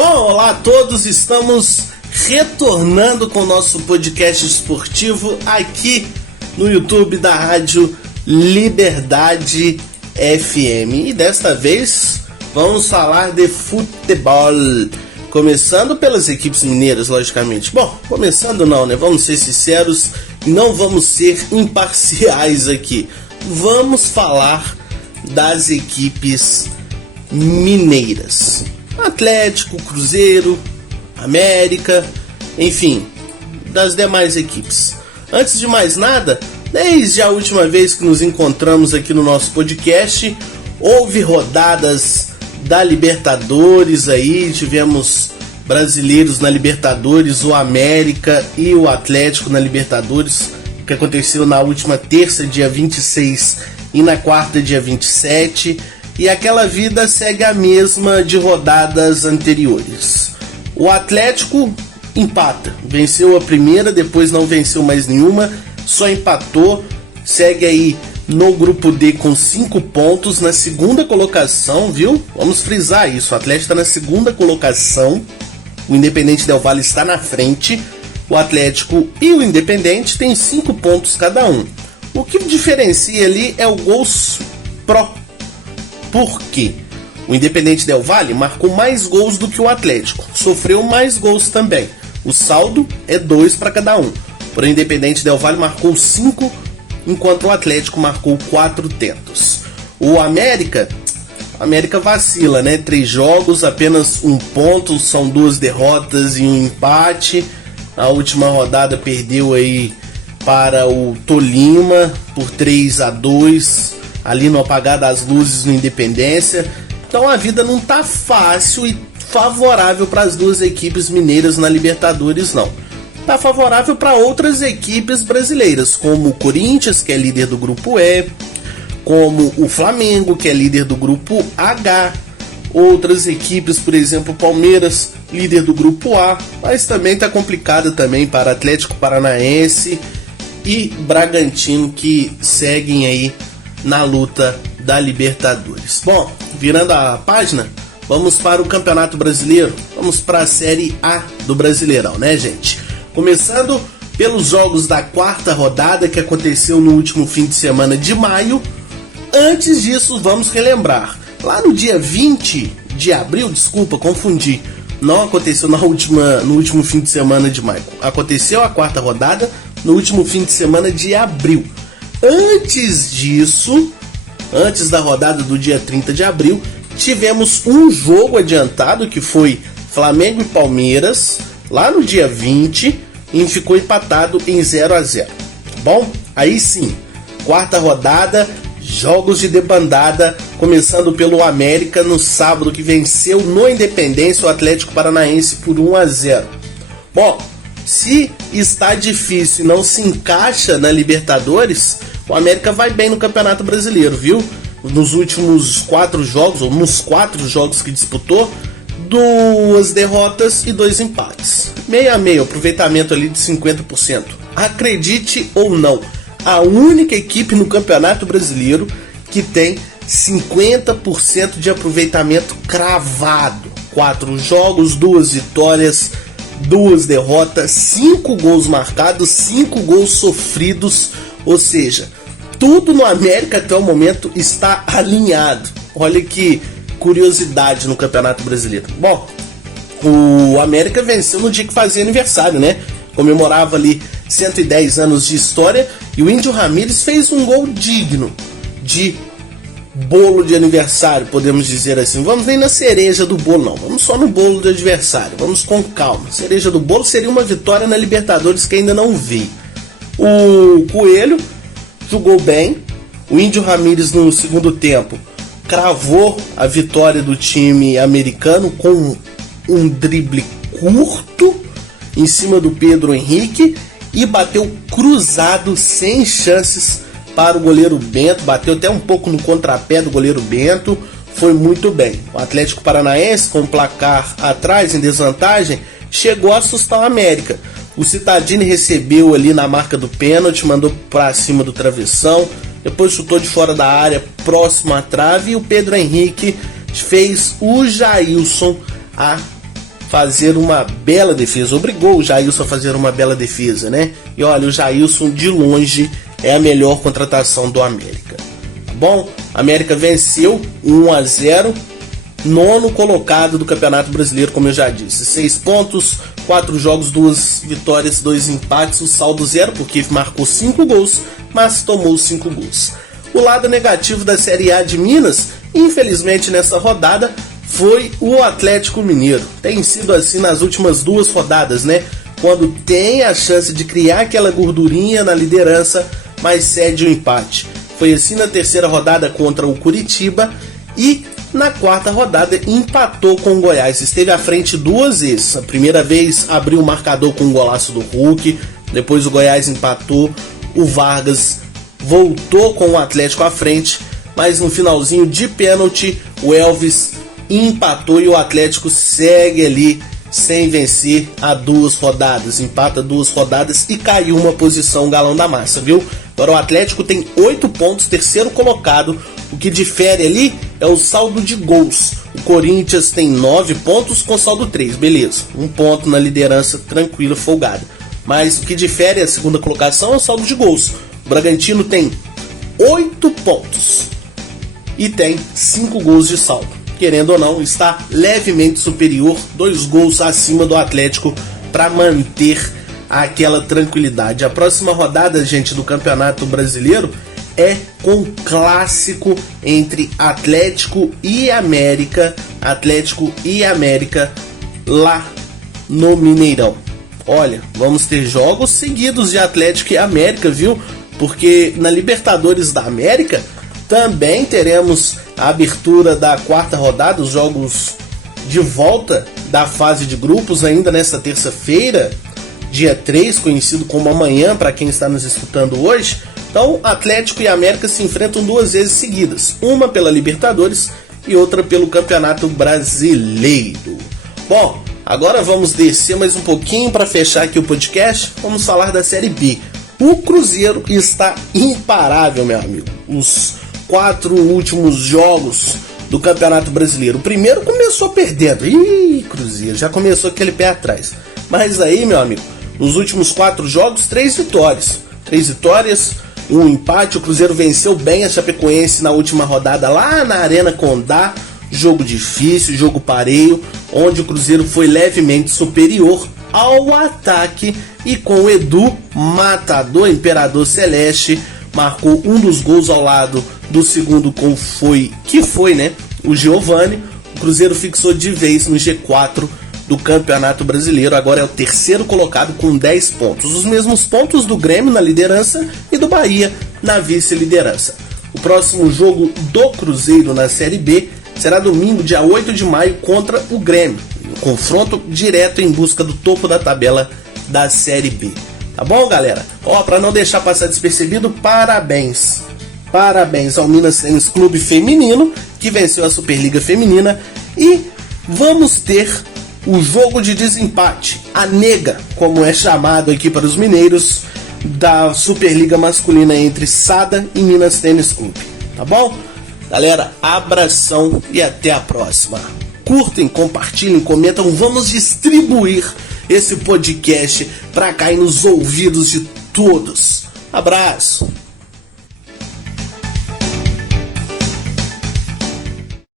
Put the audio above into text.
Bom, olá a todos, estamos retornando com o nosso podcast esportivo aqui no YouTube da Rádio Liberdade FM. E desta vez vamos falar de futebol, começando pelas equipes mineiras, logicamente. Bom, começando não, né? Vamos ser sinceros, não vamos ser imparciais aqui. Vamos falar das equipes mineiras. Atlético, Cruzeiro, América, enfim, das demais equipes. Antes de mais nada, desde a última vez que nos encontramos aqui no nosso podcast, houve rodadas da Libertadores aí, tivemos brasileiros na Libertadores, o América e o Atlético na Libertadores, que aconteceu na última terça, dia 26, e na quarta, dia 27, e aquela vida segue a mesma de rodadas anteriores. O Atlético empata, venceu a primeira, depois não venceu mais nenhuma, só empatou, segue aí no grupo D com 5 pontos, na segunda colocação, viu? Vamos frisar isso, o Atlético está na segunda colocação, o Independente Del Valle está na frente, o Atlético e o Independente têm 5 pontos cada um. O que diferencia ali é o gols pró. Por quê? O Independente Del Valle marcou mais gols do que o Atlético, sofreu mais gols também. O saldo é 2 para cada um. Porém, o Independente Del Valle marcou 5, enquanto o Atlético marcou 4 tentos. O América vacila, né? 3 jogos, apenas 1 ponto, são 2 derrotas e 1 empate. A última rodada perdeu aí para o Tolima por 3-2, ali no apagar das luzes no Independência. Então a vida não tá fácil e favorável para as duas equipes mineiras na Libertadores, não. Tá favorável para outras equipes brasileiras, como o Corinthians, que é líder do grupo E, como o Flamengo, que é líder do grupo H, outras equipes, por exemplo, Palmeiras, líder do grupo A, mas também tá complicado também para Atlético Paranaense e Bragantino, que seguem aí na luta da Libertadores. Bom, virando a página, vamos para o Campeonato Brasileiro, vamos para a Série A do Brasileirão, né, gente? Começando pelos jogos da quarta rodada que aconteceu no último fim de semana de maio. Antes disso, vamos relembrar, lá no dia 20 de abril, desculpa, confundi, não aconteceu no último fim de semana de maio, aconteceu a quarta rodada no último fim de semana de abril. Antes disso, antes da rodada do dia 30 de abril, tivemos um jogo adiantado que foi Flamengo e Palmeiras, lá no dia 20, e ficou empatado em 0-0. Bom, aí sim, quarta rodada, jogos de debandada, começando pelo América no sábado, que venceu no Independência o Atlético Paranaense por 1-0. Bom, se está difícil e não se encaixa na Libertadores, o América vai bem no Campeonato Brasileiro, viu? Nos últimos 4 jogos, ou nos 4 jogos que disputou, 2 derrotas e 2 empates. Meio a meio, aproveitamento ali de 50%. Acredite ou não, a única equipe no Campeonato Brasileiro que tem 50% de aproveitamento cravado. 4 jogos, 2 vitórias, 2 derrotas, 5 gols marcados, 5 gols sofridos, ou seja, tudo no América até o momento está alinhado. Olha que curiosidade no Campeonato Brasileiro. Bom, o América venceu no dia que fazia aniversário, né? Comemorava ali 110 anos de história e o Índio Ramírez fez um gol digno de bolo de aniversário, podemos dizer assim. Vamos nem na cereja do bolo, não. Vamos só no bolo de aniversário. Vamos com calma. Cereja do bolo seria uma vitória na Libertadores que ainda não veio. O Coelho jogou bem. O Índio Ramírez no segundo tempo cravou a vitória do time americano com um drible curto em cima do Pedro Henrique e bateu cruzado sem chances para o goleiro Bento, bateu até um pouco no contrapé do goleiro Bento, foi muito bem. O Atlético Paranaense, com o placar atrás, em desvantagem, chegou a assustar o América. O Cittadini recebeu ali na marca do pênalti, mandou para cima do travessão, depois chutou de fora da área, próximo à trave, e o Pedro Henrique fez o Jailson a fazer uma bela defesa, obrigou o Jailson a fazer uma bela defesa, né? E olha, o Jailson de longe é a melhor contratação do América. Tá bom? América venceu 1-0, nono colocado do Campeonato Brasileiro, como eu já disse. 6 pontos, 4 jogos, 2 vitórias, 2 empates, o saldo 0, porque marcou 5 gols, mas tomou 5 gols. O lado negativo da Série A de Minas, infelizmente nessa rodada, foi o Atlético Mineiro. Tem sido assim nas últimas 2 rodadas, né? Quando tem a chance de criar aquela gordurinha na liderança, mas cede o empate. Foi assim na terceira rodada contra o Curitiba e na quarta rodada empatou com o Goiás. Esteve à frente 2 vezes. A primeira vez abriu o marcador com um golaço do Hulk, depois o Goiás empatou, o Vargas voltou com o Atlético à frente, mas no finalzinho de pênalti o Elvis empatou e o Atlético segue ali sem vencer há 2 rodadas, empata 2 rodadas e caiu uma posição o Galão da Massa, viu? Agora o Atlético tem 8 pontos, terceiro colocado. O que difere ali é o saldo de gols. O Corinthians tem 9 pontos com saldo 3, beleza, 1 ponto na liderança, tranquila, folgada. Mas o que difere a segunda colocação é o saldo de gols. O Bragantino tem 8 pontos e tem 5 gols de saldo. Querendo ou não, está levemente superior, 2 gols acima do Atlético para manter aquela tranquilidade. A próxima rodada, gente, do Campeonato Brasileiro é com clássico entre Atlético e América lá no Mineirão. Olha, vamos ter jogos seguidos de Atlético e América, viu? Porque na Libertadores da América também teremos a abertura da quarta rodada, os jogos de volta da fase de grupos ainda nesta terça-feira, dia 3, conhecido como amanhã para quem está nos escutando hoje. Então, Atlético e América se enfrentam 2 vezes seguidas, uma pela Libertadores e outra pelo Campeonato Brasileiro. Bom, agora vamos descer mais um pouquinho para fechar aqui o podcast. Vamos falar da Série B. O Cruzeiro está imparável, meu amigo. Os 4 últimos jogos do Campeonato Brasileiro. O primeiro começou perdendo. Ih, Cruzeiro, já começou aquele pé atrás. Mas aí, meu amigo, nos últimos 4 jogos, 3 vitórias. 3 vitórias, 1 empate. O Cruzeiro venceu bem a Chapecoense na última rodada lá na Arena Condá. Jogo difícil, jogo pareio, onde o Cruzeiro foi levemente superior ao ataque e com o Edu Matador, Imperador Celeste, marcou um dos gols ao lado do segundo gol, que foi, né, o Giovani. O Cruzeiro fixou de vez no G4 do Campeonato Brasileiro, agora é o terceiro colocado com 10 pontos, os mesmos pontos do Grêmio na liderança e do Bahia na vice-liderança. O próximo jogo do Cruzeiro na Série B será domingo, dia 8 de maio, contra o Grêmio. Um confronto direto em busca do topo da tabela da Série B. Tá bom, galera? Ó, para não deixar passar despercebido, parabéns. Parabéns ao Minas Tênis Clube Feminino, que venceu a Superliga Feminina. E vamos ter o jogo de desempate, a nega, como é chamado aqui para os mineiros, da Superliga Masculina entre Sada e Minas Tênis Clube. Tá bom? Galera, abração e até a próxima. Curtem, compartilhem, comentam, vamos distribuir esse podcast para cair nos ouvidos de todos. Abraço!